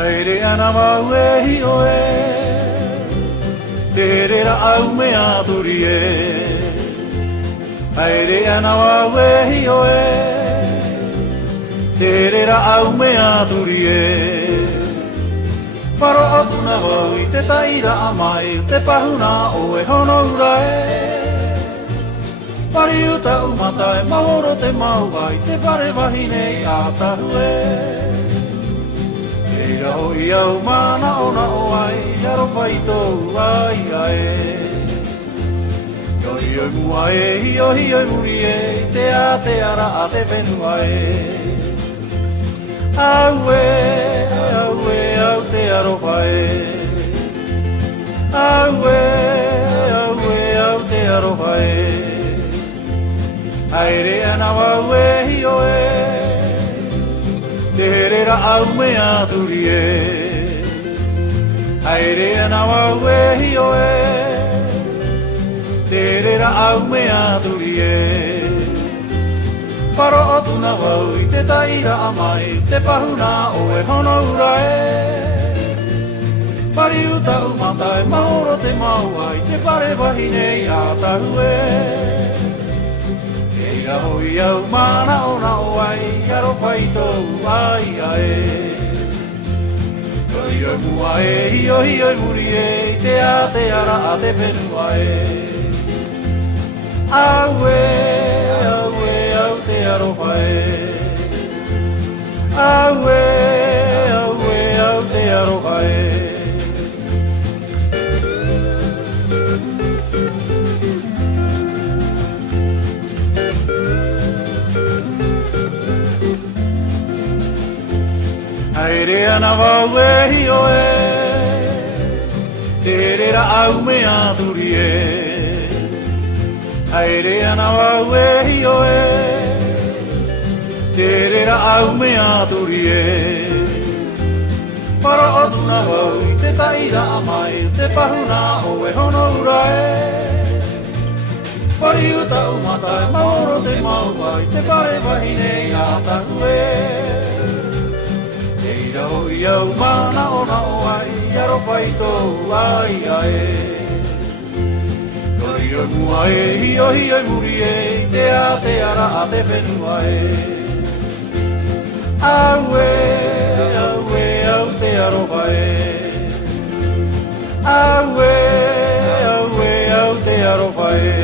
Aere ana maue oe Te rera au mea turie Aere ana maue oe Te rera au mea turie Paro atuna wau I te taira amai Te pahuna oe hono urae Pari uta umata e mahoro te mauai Te pare wahine a tahue Eira o I au mana ona o ai Aro whaitou ai ae Ioi oi mua e hio muri e Te a te ara a te whenua e Au au te aro whae Au te aro whae Aere ana wau e hio e Te herera au mea turi e Aere ana wau e hio e Te herera au mea turi e Paro o tuna wau I te taira amai Te pahuna o e hono ura e Pari uta umata e mahoro te maua I te pare wahine I a tahu e Eira hoi au mana ona o ai Aro whaitou ai ae Ioi oi mua e hio muri e Te a te ara a te whenua e Au te aro whae Au te aro whae Aere ana wau e hio e Te rera au mea turi e Aere ana wau e hio e Te rera au mea turi e Para o tuna wau I te taira amai Te pahuna o e hono ura e Pari uta umata e mahoro te maua I te pare wahine I a tahu e Eira hoi au mana ona o ai Aro whaitou ai ae Ioi oi mua e hio muri e Te a te ara a te whenua e Au te aro whae Au te aro whae